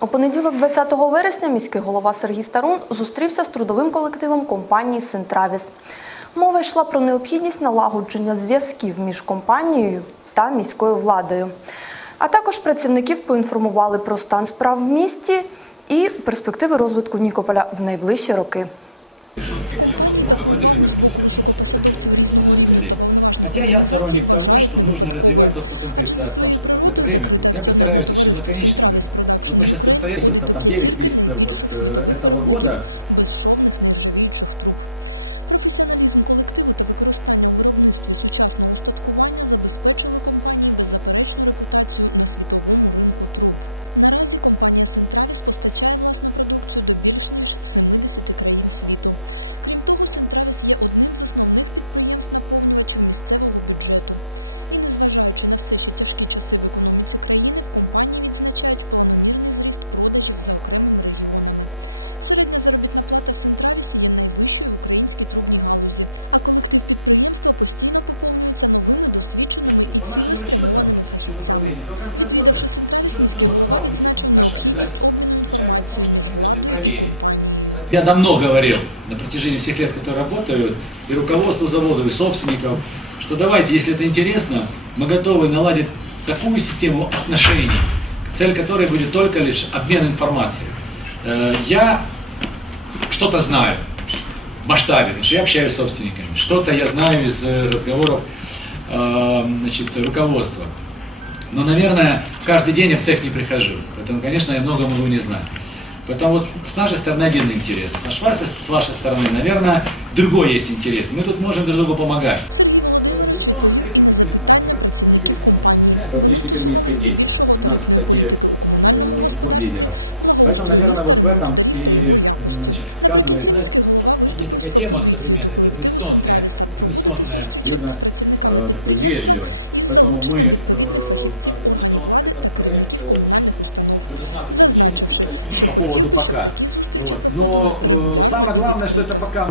У понеділок, 20 вересня, міський голова Сергій Старун зустрівся з трудовим колективом компанії Сентравіс. Мова йшла про необхідність налагодження зв'язків між компанією та міською владою. А також працівників поінформували про стан справ в місті і перспективи розвитку Нікополя в найближчі роки. Хотя я сторонник того, что нужно развивать тот, говорится о том, что какое-то время будет. Я постараюсь очень лаконично быть. Вот мы сейчас тут стоим, там 9 месяцев вот, э, этого года. По нашим расчетам, в управлении, до конца года уже разговор наше обязательство заключается в том, что мы должны проверить. Я давно говорил, на протяжении всех лет, которые работаю, и руководству завода, и собственников, что давайте, если это интересно, мы готовы наладить такую систему отношений, цель которой будет только лишь обмен информацией. Э, Я что-то знаю в масштабе, я общаюсь с собственниками, что-то я знаю из э, разговоров значит, руководства. Но, наверное, каждый день я в цех не прихожу. Поэтому, конечно, я много могу не знать. Поэтому вот с нашей стороны один интерес. А с вашей, с вашей стороны, наверное, другой есть интерес. Мы тут можем друг другу помогать. Это внешнеэкономическая деятельность. У нас, кстати, э, год лидеров. Поэтому, наверное, вот в этом и значит, сказывается. Есть такая тема современная, это инвестиционная, инвестиционная, э, такой вежливой. Поэтому мы э, по поводу пока. Вот. Но э, самое главное, что это пока